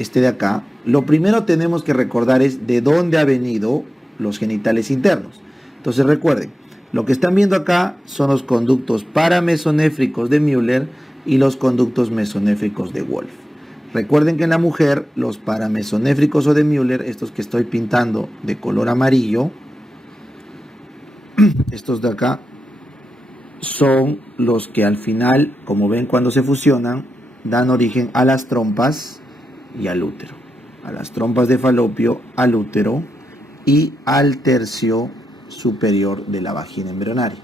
este de acá, lo primero tenemos que recordar es de dónde ha venido los genitales internos. Entonces recuerden, lo que están viendo acá son los conductos paramesonéfricos de Müller y los conductos mesonéfricos de Wolff. Recuerden que en la mujer los paramesonéfricos o de Müller, estos que estoy pintando de color amarillo, estos de acá, son los que al final, como ven cuando se fusionan, dan origen a las trompas y al útero. A las trompas de falopio, al útero y al tercio superior de la vagina embrionaria.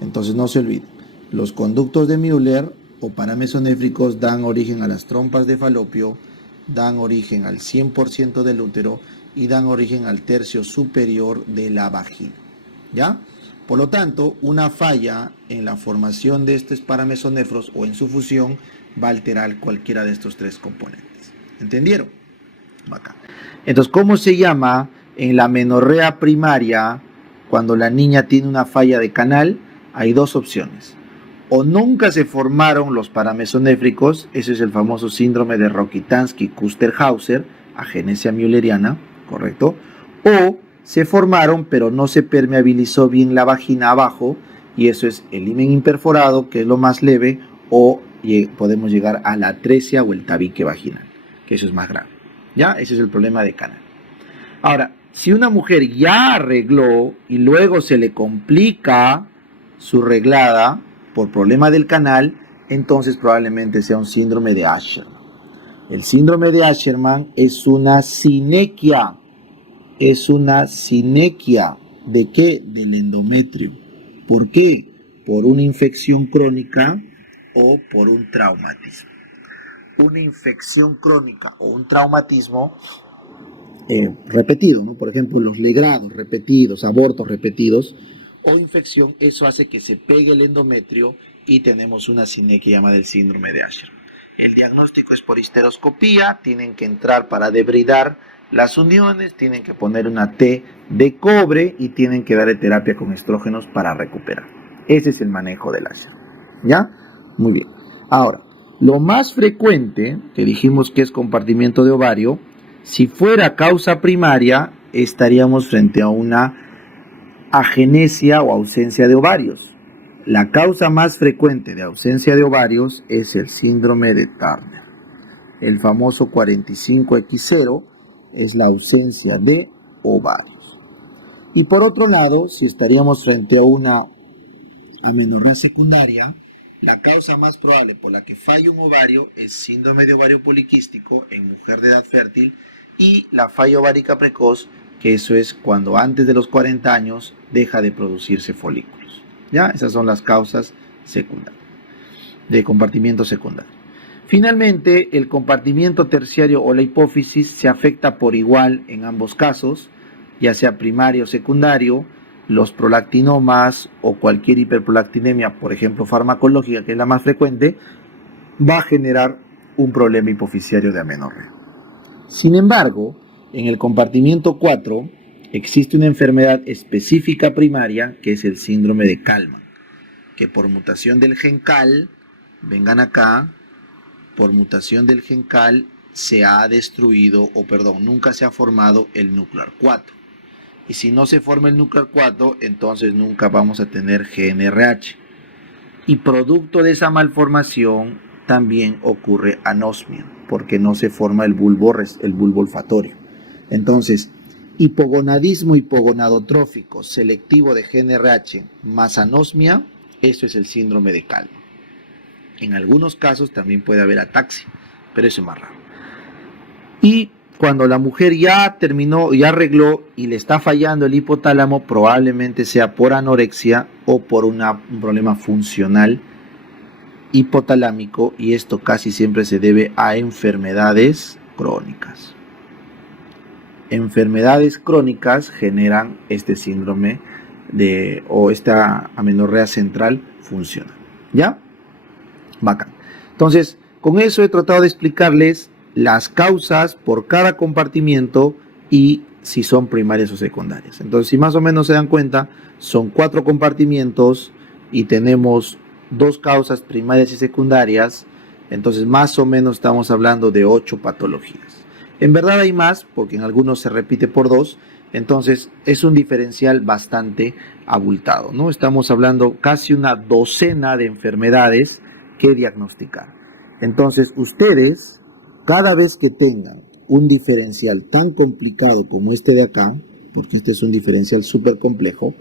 Entonces no se olviden, los conductos de Müller o paramesonéfricos dan origen a las trompas de falopio, dan origen al 100% del útero y dan origen al tercio superior de la vagina. ¿Ya? Por lo tanto, una falla en la formación de estos paramesonéfros o en su fusión va a alterar cualquiera de estos tres componentes. ¿Entendieron? Bacán. Entonces, ¿cómo se llama en la amenorrea primaria cuando la niña tiene una falla de canal? Hay dos opciones. O nunca se formaron los paramesonéfricos, ese es el famoso síndrome de Rokitansky-Kuster-Hauser, agenesia mülleriana, ¿correcto? O se formaron, pero no se permeabilizó bien la vagina abajo, y eso es el himen imperforado, que es lo más leve, o podemos llegar a la atresia o el tabique vaginal, que eso es más grave. ¿Ya? Ese es el problema de canal. Ahora, si una mujer ya arregló y luego se le complica su reglada por problema del canal, entonces probablemente sea un síndrome de Asherman. El síndrome de Asherman es una sinequia. Es una sinequia. ¿De qué? Del endometrio. ¿Por qué? Por una infección crónica o por un traumatismo. Una infección crónica o un traumatismo repetido, ¿no? Por ejemplo, los legrados repetidos, abortos repetidos o infección, eso hace que se pegue el endometrio y tenemos una sinequia llamada el síndrome de Asherman. El diagnóstico es por histeroscopía, tienen que entrar para debridar las uniones, tienen que poner una T de cobre y tienen que darle terapia con estrógenos para recuperar. Ese es el manejo del Asherman. ¿Ya? Muy bien. Ahora, lo más frecuente, que dijimos que es compartimiento de ovario, si fuera causa primaria, estaríamos frente a una agenesia o ausencia de ovarios. La causa más frecuente de ausencia de ovarios es el síndrome de Turner. El famoso 45X0 es la ausencia de ovarios. Y por otro lado, si estaríamos frente a una amenorrea secundaria, la causa más probable por la que falla un ovario es síndrome de ovario poliquístico en mujer de edad fértil y la falla ovárica precoz, que eso es cuando antes de los 40 años deja de producirse folículos. ¿Ya? Esas son las causas secundarias, de compartimiento secundario. Finalmente, el compartimiento terciario o la hipófisis se afecta por igual en ambos casos, ya sea primario o secundario. Los prolactinomas o cualquier hiperprolactinemia, por ejemplo farmacológica, que es la más frecuente, va a generar un problema hipofisiario de amenorrea. Sin embargo, en el compartimiento 4 existe una enfermedad específica primaria que es el síndrome de Kallmann, que por mutación del gen CAL, vengan acá, por mutación del gen CAL se ha destruido, nunca se ha formado el núcleo 4. Y si no se forma el núcleo 4, entonces nunca vamos a tener GNRH. Y producto de esa malformación también ocurre anosmia, porque no se forma el bulbo olfatorio. Entonces, hipogonadismo hipogonadotrófico selectivo de GNRH más anosmia, eso es el síndrome de Kallmann. En algunos casos también puede haber ataxia, pero eso es más raro. Y cuando la mujer ya terminó, ya arregló y le está fallando el hipotálamo, probablemente sea por anorexia o por un problema funcional hipotalámico, y esto casi siempre se debe a enfermedades crónicas. Enfermedades crónicas generan este síndrome o esta amenorrea central funcional. ¿Ya? Bacán. Entonces, con eso he tratado de explicarles las causas por cada compartimiento y si son primarias o secundarias. Entonces, si más o menos se dan cuenta, son 4 compartimientos y tenemos 2 causas primarias y secundarias Entonces, más o menos estamos hablando de 8 patologías. En verdad hay más, porque en algunos se repite por 2, entonces es un diferencial bastante abultado, ¿no? Estamos hablando casi una docena de enfermedades que diagnosticar. Entonces, ustedes, cada vez que tengan un diferencial tan complicado como este de acá, porque este es un diferencial súper complejo,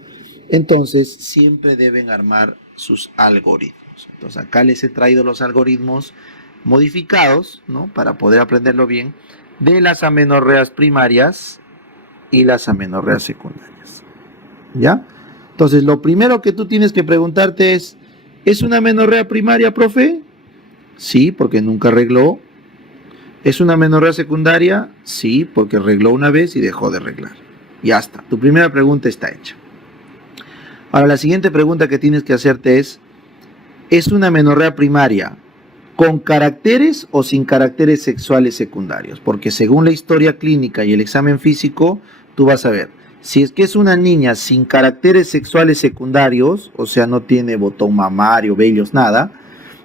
entonces siempre deben armar sus algoritmos. Entonces acá les he traído los algoritmos modificados, ¿no? Para poder aprenderlo bien, de las amenorreas primarias y las amenorreas secundarias. ¿Ya? Entonces lo primero que tú tienes que preguntarte ¿es una amenorrea primaria, profe? Sí, porque nunca arregló. ¿Es una amenorrea secundaria? Sí, porque arregló una vez y dejó de arreglar. Ya está, tu primera pregunta está hecha. Ahora, la siguiente pregunta que tienes que hacerte ¿es una amenorrea primaria con caracteres o sin caracteres sexuales secundarios? Porque según la historia clínica y el examen físico, tú vas a ver, si es que es una niña sin caracteres sexuales secundarios, o sea, no tiene botón mamario, vellos, nada,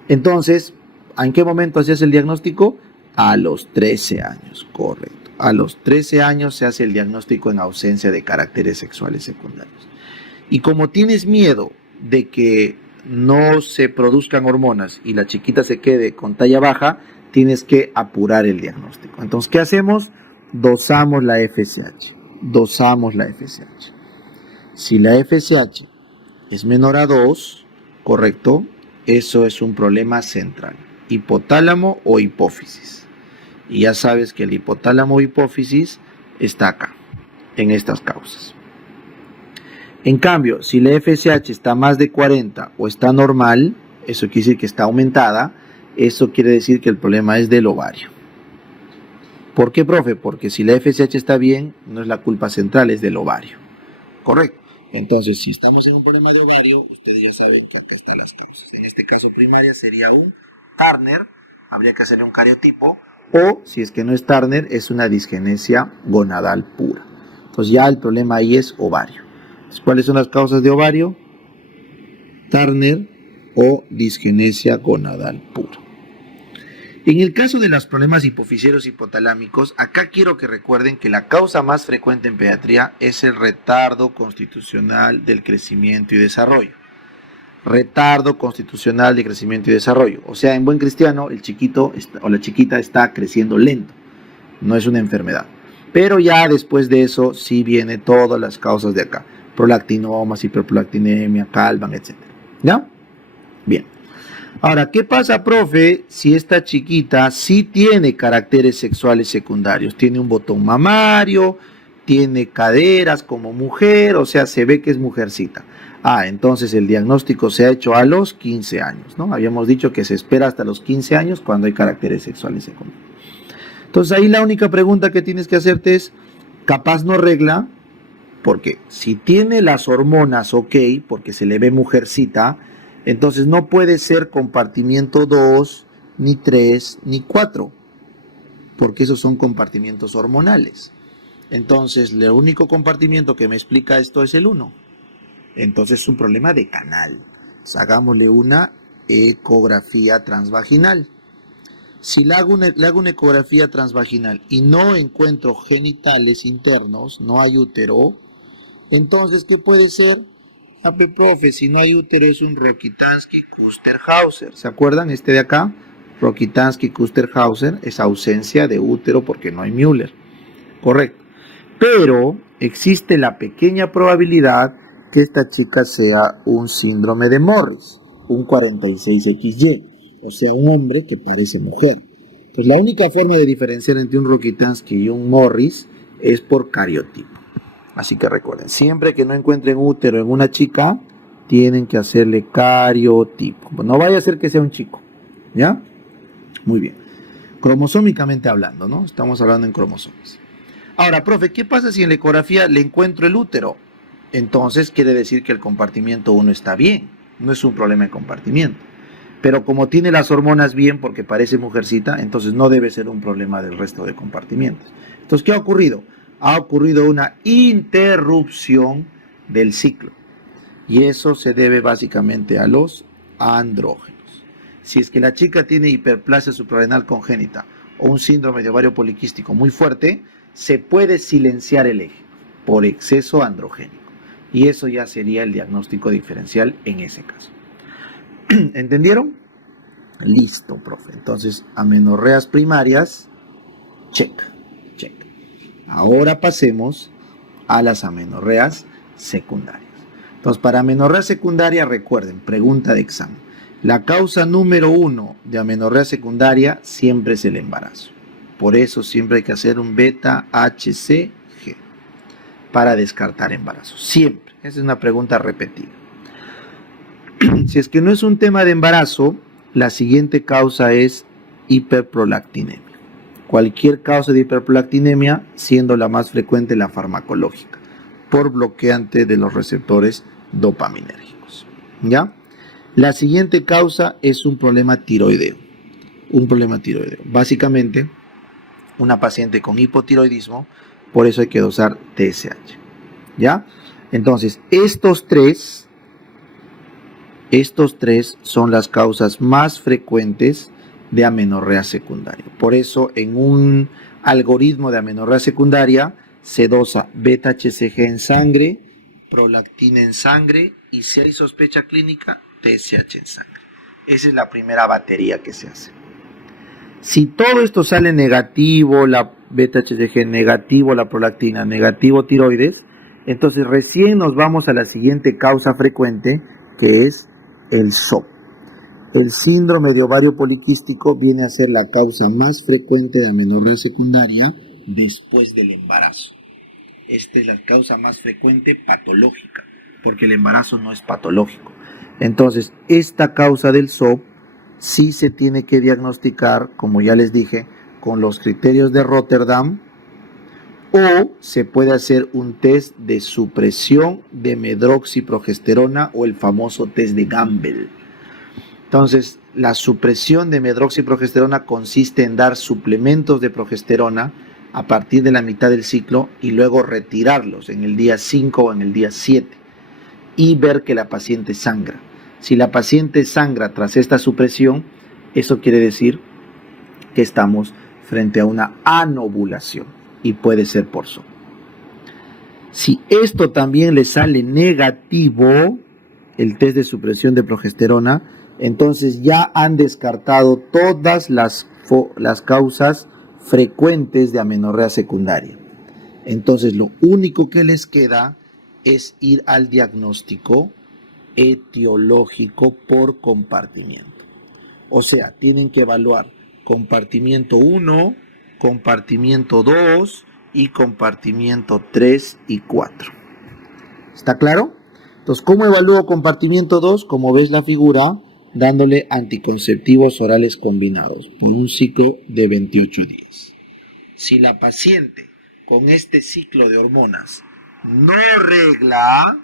entonces, ¿en qué momento hacías el diagnóstico? A los 13 años, correcto. A los 13 años se hace el diagnóstico en ausencia de caracteres sexuales secundarios. Y como tienes miedo de que no se produzcan hormonas y la chiquita se quede con talla baja, tienes que apurar el diagnóstico. Entonces, ¿qué hacemos? Dosamos la FSH. Dosamos la FSH. Si la FSH es menor a 2, correcto, eso es un problema central. Hipotálamo o hipófisis. Y ya sabes que el hipotálamo o hipófisis está acá, en estas causas. En cambio, si la FSH está más de 40 o está normal, eso quiere decir que está aumentada, eso quiere decir que el problema es del ovario. ¿Por qué, profe? Porque si la FSH está bien, no es la culpa central, es del ovario. Correcto. Entonces, si estamos en un problema de ovario, ustedes ya saben que acá están las causas. En este caso primaria sería un Turner, habría que hacerle un cariotipo, o si es que no es Turner, es una disgenesia gonadal pura. Entonces ya el problema ahí es ovario. ¿Cuáles son las causas de ovario? Turner o disgenesia gonadal pura. En el caso de los problemas hipofisieros hipotalámicos, acá quiero que recuerden que la causa más frecuente en pediatría es el retardo constitucional del crecimiento y desarrollo. Retardo constitucional de crecimiento y desarrollo. O sea, en buen cristiano, el chiquito o la chiquita está creciendo lento. No es una enfermedad. Pero ya después de eso sí vienen todas las causas de acá. Prolactinomas, hiperprolactinemia, Calvan, etc. ¿Ya? Bien. Ahora, ¿qué pasa, profe, si esta chiquita sí tiene caracteres sexuales secundarios? Tiene un botón mamario, tiene caderas como mujer, o sea, se ve que es mujercita. Entonces el diagnóstico se ha hecho a los 15 años, ¿no? Habíamos dicho que se espera hasta los 15 años cuando hay caracteres sexuales secundarios. Entonces ahí la única pregunta que tienes que hacerte es, capaz no regla, porque si tiene las hormonas ok, porque se le ve mujercita, entonces no puede ser compartimiento 2, ni 3, ni 4, porque esos son compartimientos hormonales. Entonces el único compartimiento que me explica esto es el 1. Entonces es un problema de canal. Pues hagámosle una ecografía transvaginal. Si le hago una ecografía transvaginal y no encuentro genitales internos, no hay útero, entonces, ¿qué puede ser? Profe, si no hay útero es un Rokitansky-Kuster-Hauser. ¿Se acuerdan? Este de acá, Rokitansky-Kuster-Hauser, es ausencia de útero porque no hay Müller. Correcto. Pero existe la pequeña probabilidad que esta chica sea un síndrome de Morris, un 46XY, o sea, un hombre que parece mujer. Pues la única forma de diferenciar entre un Rokitansky y un Morris es por cariotipo. Así que recuerden, siempre que no encuentren útero en una chica, tienen que hacerle cariotipo. No vaya a ser que sea un chico, ¿ya? Muy bien. Cromosómicamente hablando, ¿no? Estamos hablando en cromosomas. Ahora, profe, ¿qué pasa si en la ecografía le encuentro el útero? Entonces quiere decir que el compartimiento 1 está bien, no es un problema de compartimiento. Pero como tiene las hormonas bien porque parece mujercita, entonces no debe ser un problema del resto de compartimientos. Entonces, ¿qué ha ocurrido? Ha ocurrido una interrupción del ciclo. Y eso se debe básicamente a los andrógenos. Si es que la chica tiene hiperplasia suprarrenal congénita o un síndrome de ovario poliquístico muy fuerte, se puede silenciar el eje por exceso androgénico. Y eso ya sería el diagnóstico diferencial en ese caso. ¿Entendieron? Listo, profe. Entonces, amenorreas primarias, check, check. Ahora pasemos a las amenorreas secundarias. Entonces, para amenorrea secundaria, recuerden, pregunta de examen. La causa número 1 de amenorrea secundaria siempre es el embarazo. Por eso siempre hay que hacer un beta HCG para descartar embarazo. Siempre. Esa es una pregunta repetida. Si es que no es un tema de embarazo, la siguiente causa es hiperprolactinemia. Cualquier causa de hiperprolactinemia, siendo la más frecuente la farmacológica, por bloqueante de los receptores dopaminérgicos. ¿Ya? La siguiente causa es un problema tiroideo. Un problema tiroideo. Básicamente, una paciente con hipotiroidismo, por eso hay que dosar TSH. ¿Ya? Entonces, estos tres son las causas más frecuentes de amenorrea secundaria. Por eso, en un algoritmo de amenorrea secundaria, se dosa beta-HCG en sangre, prolactina en sangre y si hay sospecha clínica, TSH en sangre. Esa es la primera batería que se hace. Si todo esto sale negativo, la beta-HCG negativo, la prolactina negativo, tiroides, entonces recién nos vamos a la siguiente causa frecuente, que es el SOP. El síndrome de ovario poliquístico viene a ser la causa más frecuente de amenorrea secundaria después del embarazo. Esta es la causa más frecuente patológica, porque el embarazo no es patológico. Entonces, esta causa del SOP sí se tiene que diagnosticar, como ya les dije, con los criterios de Rotterdam, o se puede hacer un test de supresión de medroxiprogesterona o el famoso test de Gamble. Entonces, la supresión de medroxiprogesterona consiste en dar suplementos de progesterona a partir de la mitad del ciclo y luego retirarlos en el día 5 o en el día 7 y ver que la paciente sangra. Si la paciente sangra tras esta supresión, eso quiere decir que estamos frente a una anovulación y puede ser por SOP. Si esto también le sale negativo, el test de supresión de progesterona, entonces ya han descartado todas las causas frecuentes de amenorrea secundaria. Entonces lo único que les queda es ir al diagnóstico etiológico por compartimiento. O sea, tienen que evaluar compartimiento 1, compartimiento 2 y compartimiento 3 y 4. ¿Está claro? Entonces, ¿cómo evalúo compartimiento 2? Como ves la figura, dándole anticonceptivos orales combinados por un ciclo de 28 días. Si la paciente con este ciclo de hormonas no regla,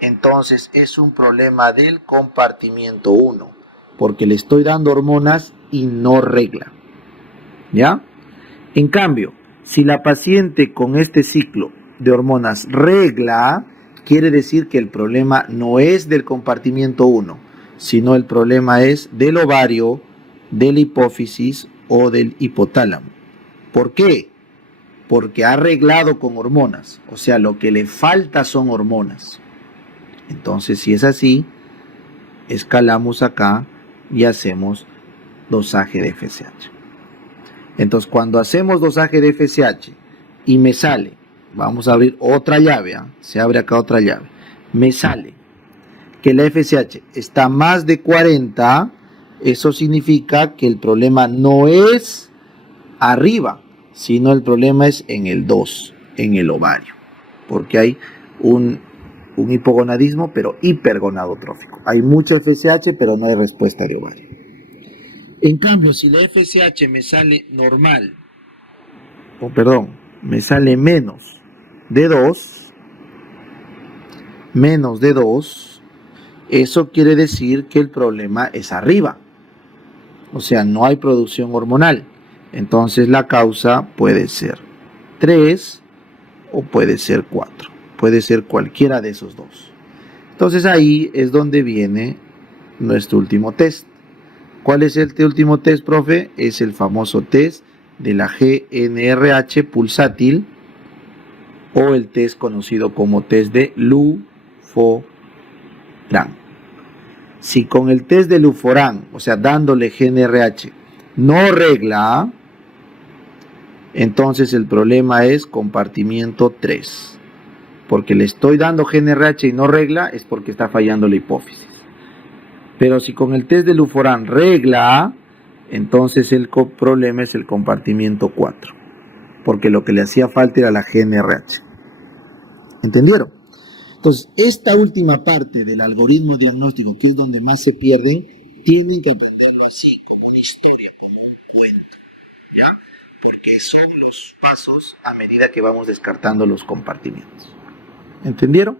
entonces es un problema del compartimiento 1, porque le estoy dando hormonas y no regla. ¿Ya? En cambio, si la paciente con este ciclo de hormonas regla, quiere decir que el problema no es del compartimiento 1, sino el problema es del ovario, de la hipófisis o del hipotálamo. ¿Por qué? Porque ha arreglado con hormonas, o sea, lo que le falta son hormonas. Entonces, si es así, escalamos acá y hacemos dosaje de FSH. Entonces, cuando hacemos dosaje de FSH y me sale, vamos a abrir otra llave, se abre acá otra llave, me sale que la FSH está más de 40, eso significa que el problema no es arriba, sino el problema es en el 2, en el ovario, porque hay un hipogonadismo, pero hipergonadotrófico. Hay mucha FSH, pero no hay respuesta de ovario. En cambio, si la FSH me sale normal, me sale menos de 2, eso quiere decir que el problema es arriba. O sea, no hay producción hormonal. Entonces la causa puede ser 3 o puede ser 4. Puede ser cualquiera de esos dos. Entonces ahí es donde viene nuestro último test. ¿Cuál es este último test, profe? Es el famoso test de la GNRH pulsátil o el test conocido como test de Luforán. Si con el test de Luforán, o sea, dándole GNRH, no regla, entonces el problema es compartimiento 3. Porque le estoy dando GNRH y no regla, es porque está fallando la hipófisis. Pero si con el test de Luforán regla, entonces el problema es el compartimiento 4. Porque lo que le hacía falta era la GNRH. ¿Entendieron? Entonces, esta última parte del algoritmo diagnóstico, que es donde más se pierden, tienen que entenderlo así, como una historia, como un cuento, ¿ya? Porque son los pasos a medida que vamos descartando los compartimientos. ¿Entendieron?